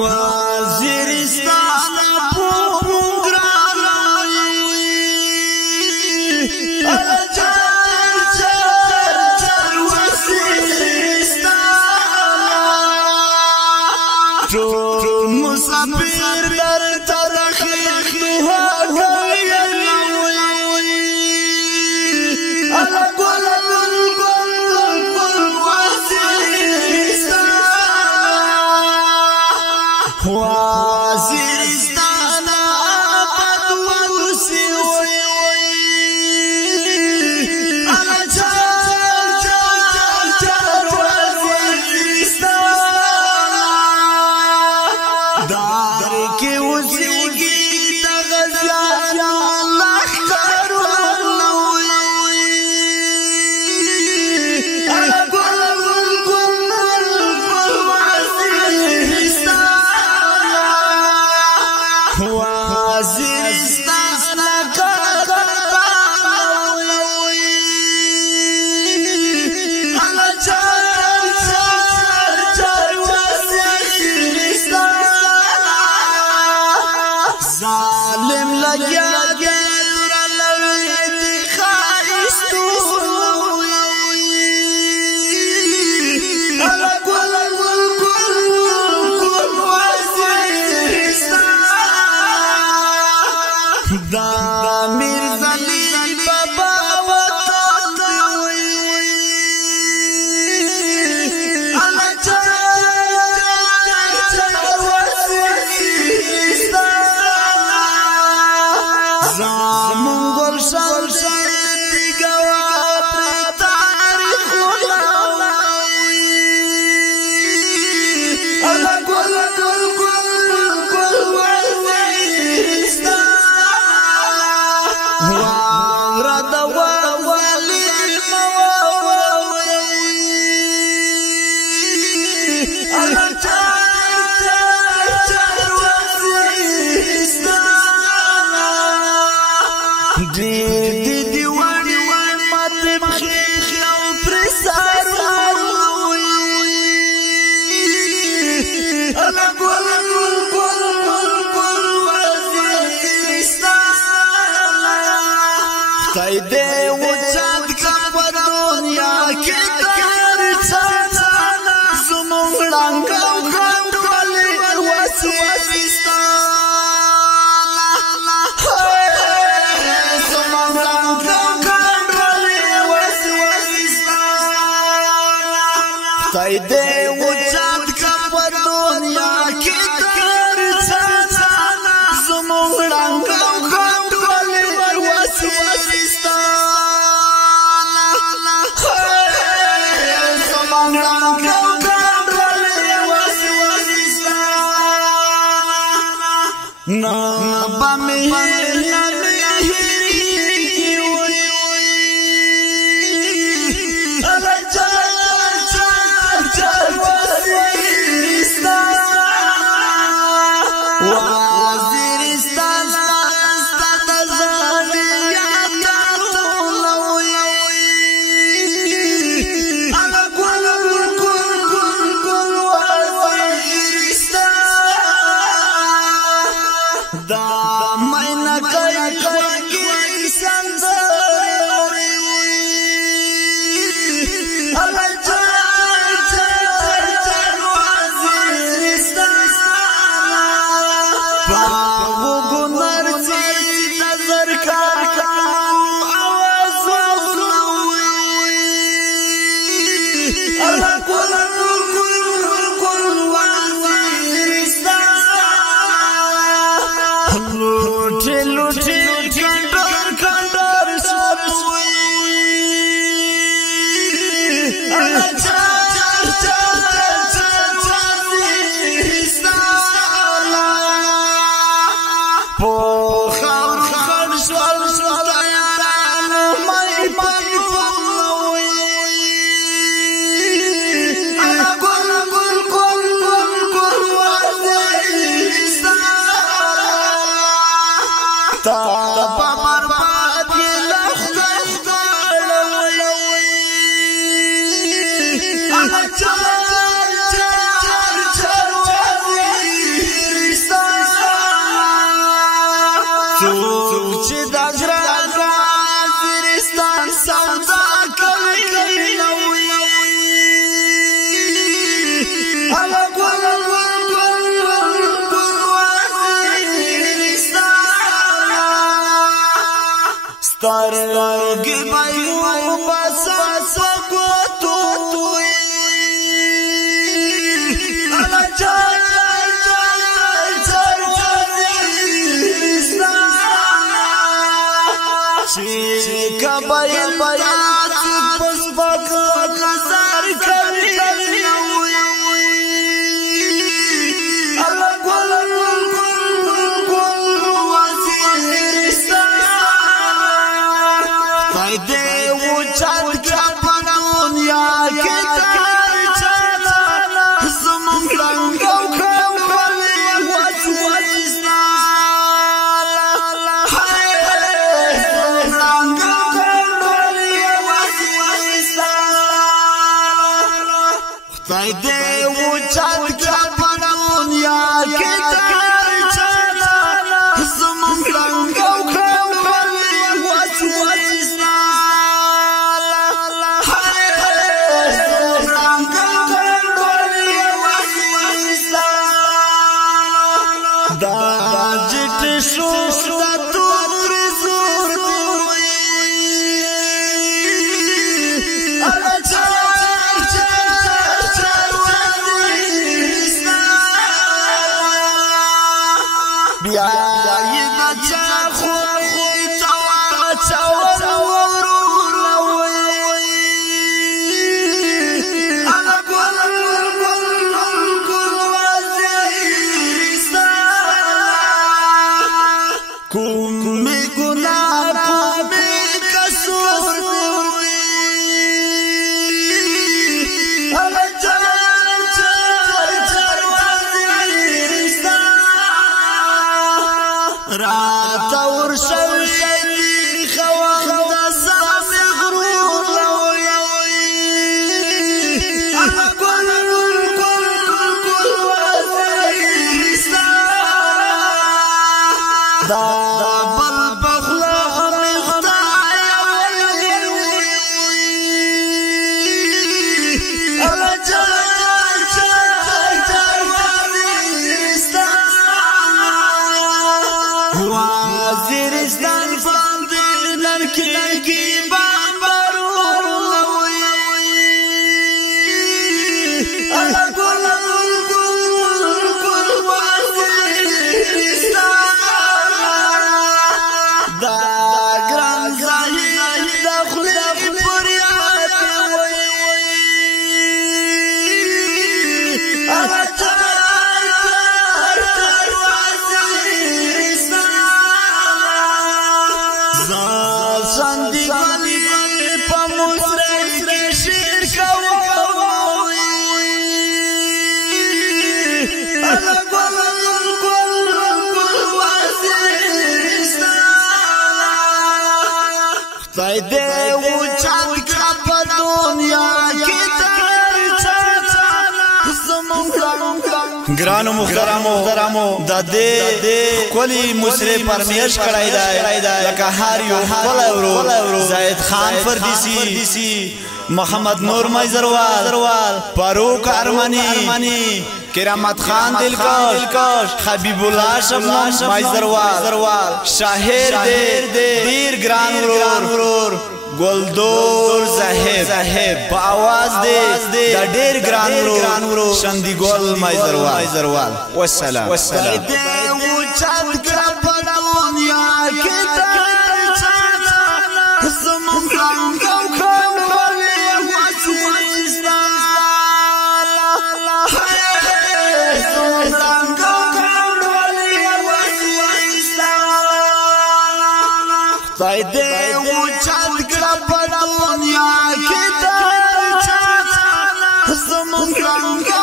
وزیرستان پومگرانی چر چر وزیرستان ټول مسافر در ترخیخ هاگوی گل وزیرستان بدوسی چر وزیرستان دار کی وزیگی تغزیان لخکر وزیرستان چر وزیرستان ظالم لگیا گیر لوی خایستون گل دا میرزلی بابا وطن اللہ چر وزیرستان زامن گلشن شدی گوا پر تاریخ اللہ گل وانغرد وولي المواوي چر وزیرستان دی وانی مات بخیخ او پرسار اللہ گل قیدے وچاد کا دنیا کی تار چانا زمون رنگاو کنٹرولی وزیرستان زمون رنگاو کنٹرولی وزیرستان قیدے وچاد کا دنیا کی تار چانا زمون رنگاو کنٹرولی نابا مهر نمهری چر وزیرستان وزیرستان ستاد زانیات طولوی گل وزیرستان دا مینه کوي سترګې مې وباسه سکوتو کبایل بیات پس پاک نظر کری اللہ گل وزیرستان قیدے وچاد کپنون یا کتار چانا زمان لنگو کبالی وزیرستان قیدے وچاد کپنون یا کتار چانا زمان لنگو کبالی وزیرستان دا جت شو دا تور زور بیا یې د چا خوې چاور ورولوي انا ګل وزیرستان کومې ګناه کومې قصور راتا ورشوی دی خوان دا سامی غرور لوی انا کل وزیرستان دا بل بخلا مختای اللہ وزیرستان فاندلن کی بامبرور لوی اللہ گل وزیرستان دا گران زاہی دخلی پریاد وی اللہ سندی گلی پا مصرعی کی شیر کوئی اللہ گل وزیرستان خدای دے وچاد کپ دنیا کی تر چاچا زمان گرانو محترمو دا دے کلی مصری پرمیش کرائی دائی لکا هاریو ورو زاید خان فردیسی محمد نور مایزروال فاروق ارمانی کرامت خان دلکش حبیب اللہ شبنم مایزروال شاہر دیر گران ورور گلدور زهب با آواز دے دا دیر گران ورور شندی گل مایزروال والسلام قیدے وچاد کپنون یا کتار چانا زمان لنگو کبالی وزیرستان زمان لنگو کبالی وزیرستان قیدے وچاد کپنون یا کتار چانا زمان لنگو